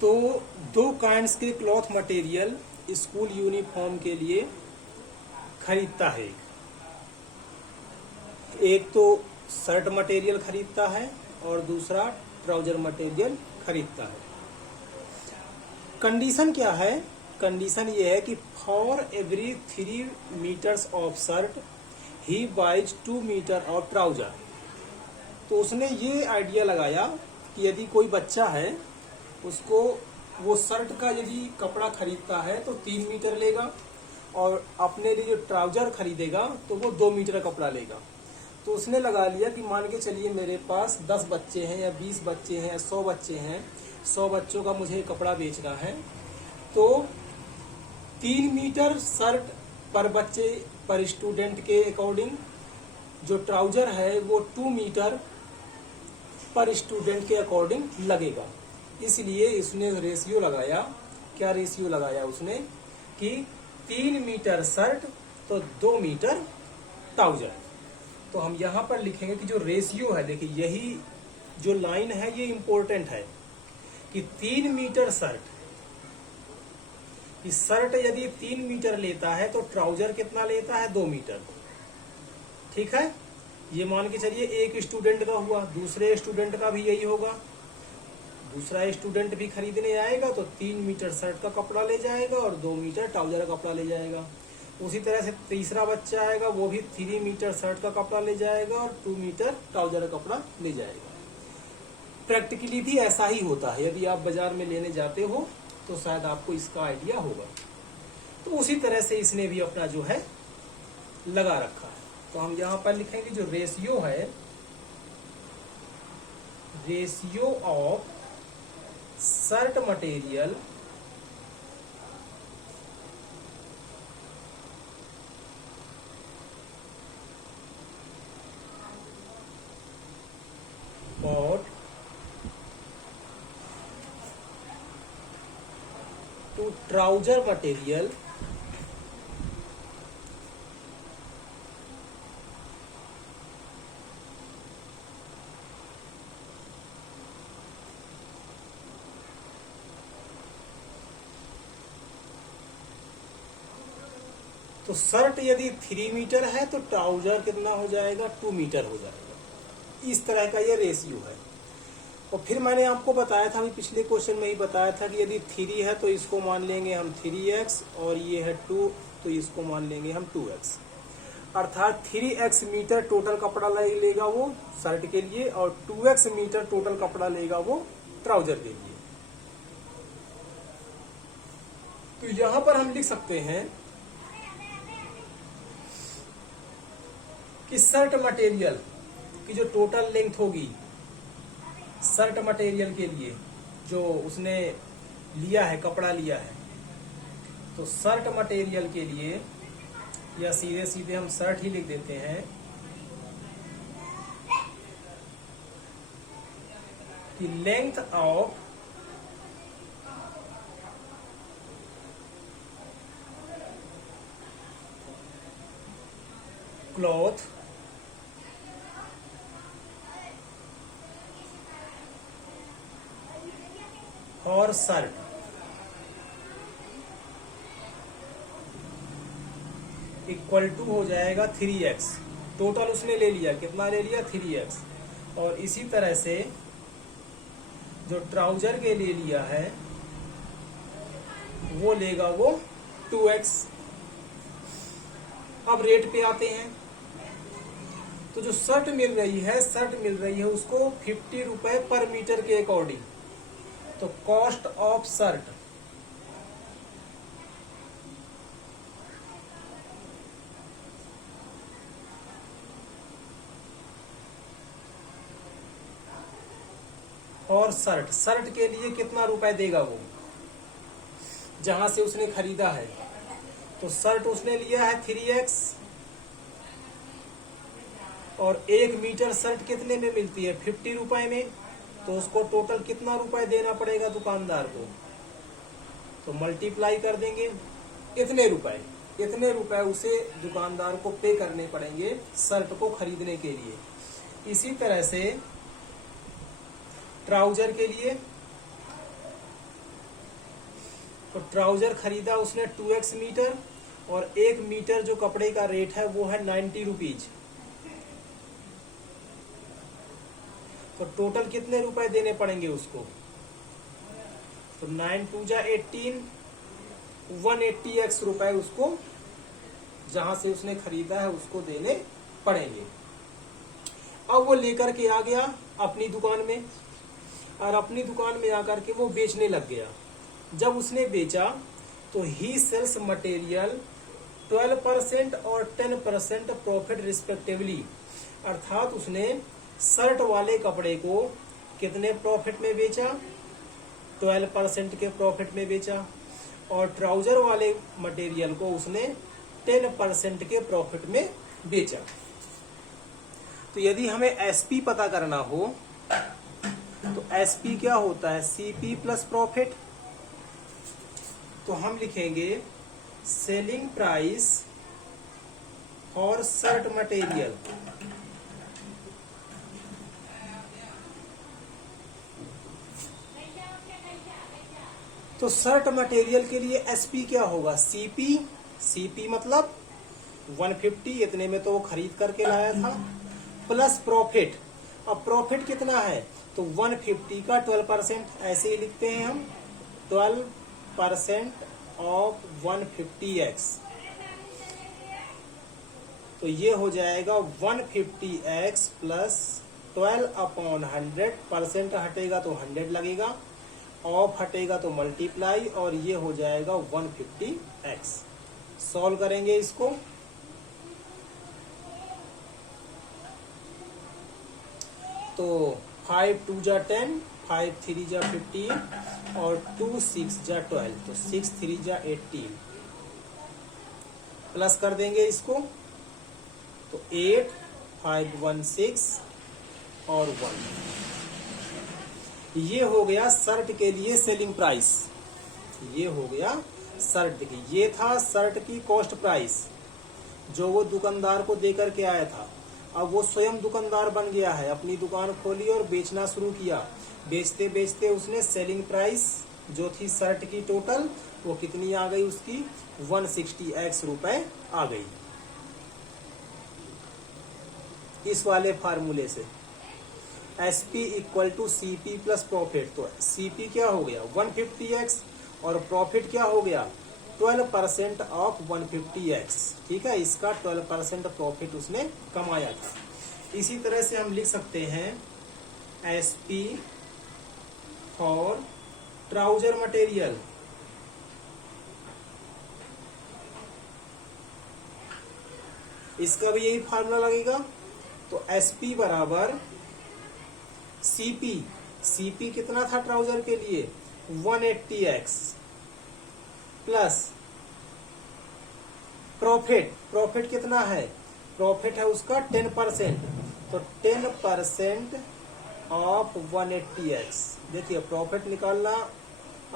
तो दो काइंड्स के क्लॉथ मटेरियल स्कूल यूनिफॉर्म के लिए खरीदता है। एक तो शर्ट मटेरियल खरीदता है और दूसरा ट्राउजर मटेरियल खरीदता है। कंडीशन क्या है? कंडीशन ये है कि for every 3 meters of shirt he buys 2 meter of trouser. तो उसने ये आइडिया लगाया कि यदि कोई बच्चा है, उसको वो शर्ट का यदि कपड़ा खरीदता है तो 3 मीटर लेगा और अपने लिए जो ट्राउजर खरीदेगा तो वो 2 मीटर कपड़ा लेगा। तो उसने लगा लिया कि मान के चलिए मेरे पास 10 बच्चे हैं या 20 बच्चे हैं या 100 बच्चे हैं, 100 बच्चों का मुझे कपड़ा बेचना है, तो 3 मीटर शर्ट पर बच्चे पर स्टूडेंट के अकॉर्डिंग, जो ट्राउजर है वो 2 मीटर पर स्टूडेंट के अकॉर्डिंग लगेगा। इसलिए इसने रेशियो लगाया। क्या रेशियो लगाया उसने? कि 3 मीटर शर्ट तो 2 मीटर ट्राउजर। तो हम यहाँ पर लिखेंगे कि जो रेशियो है, देखिए यही जो लाइन है ये इंपॉर्टेंट है कि 3 मीटर शर्ट, कि शर्ट यदि 3 मीटर लेता है तो ट्राउजर कितना लेता है? 2 मीटर। ठीक है, ये मान के चलिए एक स्टूडेंट का हुआ, दूसरे स्टूडेंट का भी यही होगा। दूसरा स्टूडेंट भी खरीदने आएगा तो 3 मीटर शर्ट का कपड़ा ले जाएगा और 2 मीटर ट्राउजर का कपड़ा ले जाएगा। उसी तरह से तीसरा बच्चा आएगा, वो भी 3 मीटर शर्ट का कपड़ा ले जाएगा और 2 मीटर ट्राउजर का कपड़ा ले जाएगा। प्रैक्टिकली भी ऐसा ही होता है। यदि आप बाजार में लेने जाते हो तो शायद आपको इसका आइडिया होगा। तो उसी तरह से इसने भी अपना जो है लगा रखा है। तो हम यहाँ पर लिखेंगे जो रेशियो है, रेशियो ऑफ शर्ट मटेरियल और टू ट्राउजर मटेरियल तो शर्ट यदि 3 मीटर है तो ट्राउजर कितना हो जाएगा? 2 मीटर हो जाएगा। इस तरह का ये रेशियो है। और फिर मैंने आपको बताया था, अभी पिछले क्वेश्चन में ही बताया था कि यदि 3 है तो इसको मान लेंगे हम 3x और ये है 2 तो इसको मान लेंगे हम 2x। अर्थात 3x मीटर टोटल कपड़ा लेगा वो शर्ट के लिए और 2x मीटर टोटल कपड़ा लेगा वो ट्राउजर के लिए। तो यहां पर हम लिख सकते हैं कि शर्ट मटेरियल की जो टोटल लेंथ होगी शर्ट मटेरियल के लिए, जो उसने लिया है, कपड़ा लिया है, तो शर्ट मटेरियल के लिए, या सीधे सीधे हम शर्ट ही लिख देते हैं कि लेंथ ऑफ क्लॉथ और शर्ट इक्वल टू हो जाएगा 3x। टोटल उसने ले लिया, कितना ले लिया? 3x। और इसी तरह से जो ट्राउजर के लिए लिया है वो लेगा वो 2x। अब रेट पे आते हैं। तो जो शर्ट मिल रही है उसको 50 रुपए पर मीटर के अकॉर्डिंग। तो कॉस्ट ऑफ शर्ट और शर्ट के लिए कितना रुपए देगा वो, जहां से उसने खरीदा है। तो शर्ट उसने लिया है 3x और 1 मीटर शर्ट कितने में मिलती है? 50 रुपए में। तो उसको टोटल कितना रुपए देना पड़ेगा दुकानदार को? तो मल्टीप्लाई कर देंगे, इतने रुपए उसे दुकानदार को पे करने पड़ेंगे शर्ट को खरीदने के लिए। इसी तरह से ट्राउजर के लिए तो ट्राउजर खरीदा उसने 2x मीटर, और 1 मीटर जो कपड़े का रेट है वो है 90 रुपीज। तो टोटल कितने रुपए देने पड़ेंगे उसको? तो 9 2 जा 18, 180x रुपए उसको जहां से उसने खरीदा है उसको देने पड़ेंगे। अब वो लेकर के आ गया अपनी दुकान में, और अपनी दुकान में आकर के वो बेचने लग गया। जब उसने बेचा तो ही सेल्स मटेरियल 12% और 10% प्रॉफिट रिस्पेक्टिवली, अर्थात उसने शर्ट वाले कपड़े को कितने प्रॉफिट में बेचा? 12% के प्रॉफिट में बेचा, और ट्राउजर वाले मटेरियल को उसने 10% के प्रॉफिट में बेचा। तो यदि हमें एसपी पता करना हो तो एसपी क्या होता है? CP plus profit. तो हम लिखेंगे selling price for shirt material तो शर्ट मटेरियल के लिए एसपी क्या होगा? सीपी। सीपी मतलब 150, इतने में तो वो खरीद करके लाया था, प्लस प्रॉफिट। अब प्रॉफिट कितना है? तो 150 का 12%, ऐसे ही लिखते हैं हम, 12% ऑफ 150x। तो ये हो जाएगा 150x प्लस 12/100, परसेंट हटेगा तो 100 लगेगा, ऑफ हटेगा तो मल्टीप्लाई, और ये हो जाएगा 150x। सॉल्व करेंगे इसको। तो 5 2 जा 10, 5 3 जा 15, और 2 6 जा 12, तो 6 3 जा 18। प्लस कर देंगे इसको, तो 8 5 1 6 और 1। ये हो गया शर्ट के लिए सेलिंग प्राइस। ये हो गया शर्ट। देखिए, ये था शर्ट की कॉस्ट प्राइस जो वो दुकानदार को देकर के आया था। अब वो स्वयं दुकानदार बन गया है, अपनी दुकान खोली और बेचना शुरू किया। बेचते बेचते उसने सेलिंग प्राइस जो थी शर्ट की टोटल, वो कितनी आ गई उसकी? 160x रुपए आ गई। इस वाले फार्मूले से SP equal to CP plus profit. तो सीपी क्या हो गया? 150x, और प्रॉफिट क्या हो गया? 12% ऑफ 150x। ठीक है, इसका 12% प्रॉफिट उसने कमाया था। इसी तरह से हम लिख सकते हैं एसपी फॉर ट्राउजर मटेरियल। इसका भी यही फार्मूला लगेगा। तो एसपी बराबर सीपी। सीपी कितना था ट्राउजर के लिए? 180x plus profit. प्रॉफिट कितना है? प्रॉफिट है उसका 10%, तो 10% ऑफ 180x। देखिए, प्रॉफिट निकालना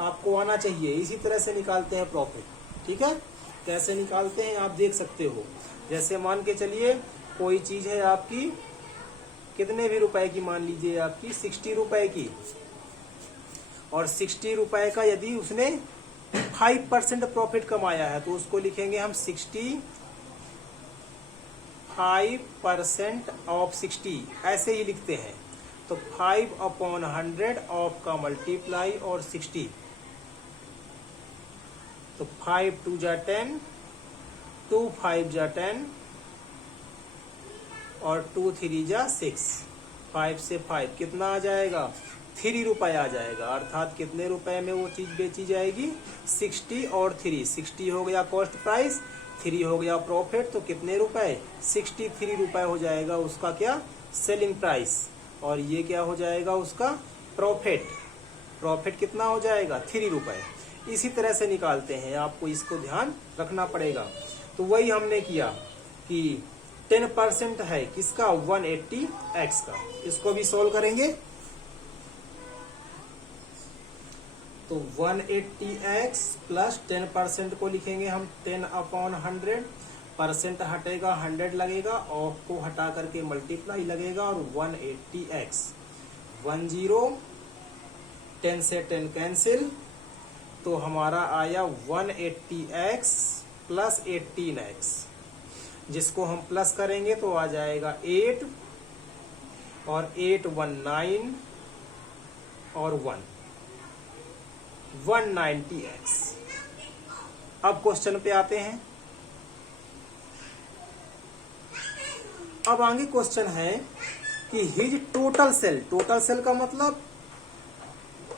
आपको आना चाहिए, इसी तरह से निकालते हैं प्रॉफिट। ठीक है, कैसे निकालते हैं आप देख सकते हो। जैसे मान के चलिए कोई चीज है आपकी कितने भी रुपए की, मान लीजिए आपकी 60 रुपए की, और 60 रुपए का यदि उसने 5% प्रॉफिट कमाया है तो उसको लिखेंगे हम 65% ऑफ 60, ऐसे ही लिखते हैं। तो 5/100 ऑफ का मल्टीप्लाई और 60, तो 5 2 जा 10, 2 5 जा 10, और 2 3 जा 6, 5 से 5 कितना आ जाएगा? 3 रुपए आ जाएगा। अर्थात कितने रुपए में वो चीज बेची जाएगी? 60 और 3, 60 हो गया कॉस्ट प्राइस, 3 हो गया प्रॉफिट, तो कितने रुपए? 63 रुपए हो जाएगा उसका क्या? Selling price. और ये क्या हो जाएगा उसका? प्रॉफिट। प्रॉफिट कितना हो जाएगा? 3 रुपए। इसी तरह से निकालते हैं, आपको इसको ध्यान रखना पड़ेगा। तो वही हमने किया कि 10% है किसका? 180x का। इसको भी सोल्व करेंगे। तो 180x प्लस 10% को लिखेंगे हम 10/100, परसेंट हटेगा 100 लगेगा, ऑफ को हटा करके मल्टीप्लाई लगेगा, और 180x 10, 10 से 10 कैंसिल, तो हमारा आया 180x प्लस 18x, जिसको हम प्लस करेंगे तो आ जाएगा 8 और 8 19 और 190x। अब क्वेश्चन पे आते हैं। अब आगे क्वेश्चन है कि हिज टोटल सेल का मतलब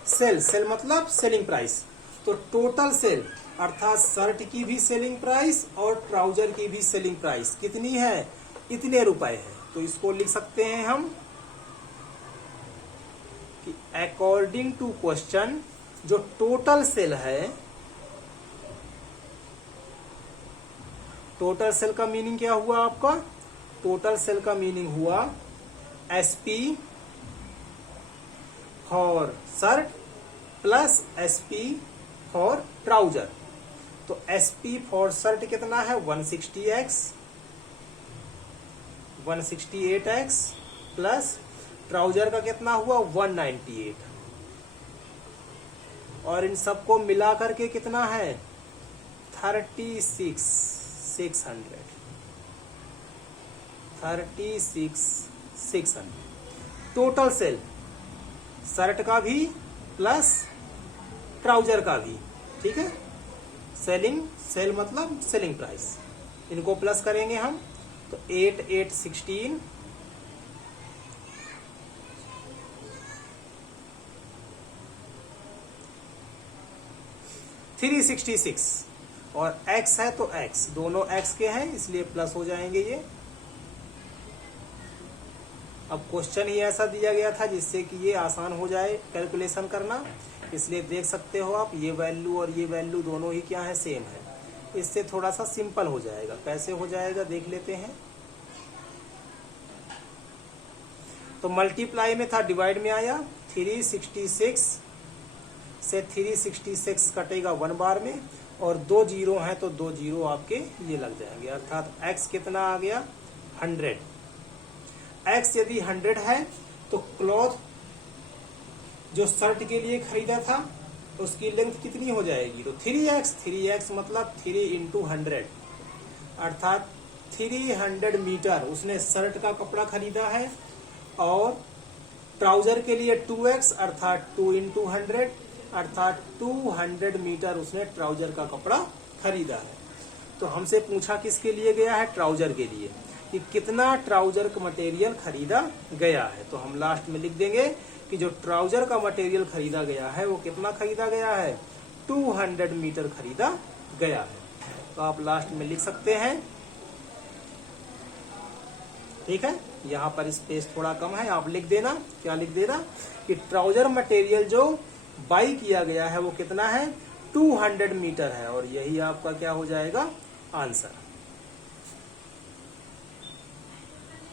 सेल मतलब सेलिंग प्राइस। तो टोटल सेल अर्थात शर्ट की भी सेलिंग प्राइस और ट्राउजर की भी सेलिंग प्राइस कितनी है, इतने रुपए है। तो इसको लिख सकते हैं हम कि अकॉर्डिंग टू क्वेश्चन जो टोटल सेल है, टोटल सेल का मीनिंग क्या हुआ आपका? टोटल सेल का मीनिंग हुआ SP for shirt plus SP for trouser. तो एसपी फॉर शर्ट कितना है 160x 168x प्लस ट्राउजर का कितना हुआ 198, और इन सबको मिला करके कितना है 36,600। टोटल सेल शर्ट का भी प्लस ट्राउजर का भी, ठीक है। सेल मतलब सेलिंग प्राइस, इनको प्लस करेंगे हम तो 8 8 16 366 और x है तो x, दोनों x के हैं इसलिए प्लस हो जाएंगे ये। अब क्वेश्चन ही ऐसा दिया गया था जिससे कि ये आसान हो जाए कैलकुलेशन करना, इसलिए देख सकते हो आप ये वैल्यू और ये वैल्यू दोनों ही क्या है सेम है। इससे थोड़ा सा सिंपल हो जाएगा। कैसे हो जाएगा देख लेते हैं। तो मल्टीप्लाई में था, डिवाइड में आया। 366 से 366 कटेगा 1 बार में, और 2 जीरो हैं तो 2 जीरो आपके ये लग जाएंगे, अर्थात x कितना आ गया 100। x यदि 100 है तो क्लॉथ जो शर्ट के लिए खरीदा था उसकी लेंथ कितनी हो जाएगी, तो 3x मतलब 3 इंटू 100, अर्थात 300 मीटर उसने शर्ट का कपड़ा खरीदा है। और ट्राउजर के लिए 2x अर्थात 2 इंटू 100, अर्थात 200 मीटर उसने ट्राउजर का कपड़ा खरीदा है। तो हमसे पूछा किसके लिए गया है, ट्राउजर के लिए, कि कितना ट्राउजर का मटेरियल खरीदा गया है। तो हम लास्ट में लिख देंगे कि जो ट्राउजर का मटेरियल खरीदा गया है वो कितना खरीदा गया है, 200 मीटर खरीदा गया है। तो आप लास्ट में लिख सकते हैं, ठीक है। यहाँ पर स्पेस थोड़ा कम है, आप लिख देना, क्या लिख देना कि ट्राउजर मटेरियल जो बाई किया गया है वो कितना है 200 मीटर है, और यही आपका क्या हो जाएगा आंसर।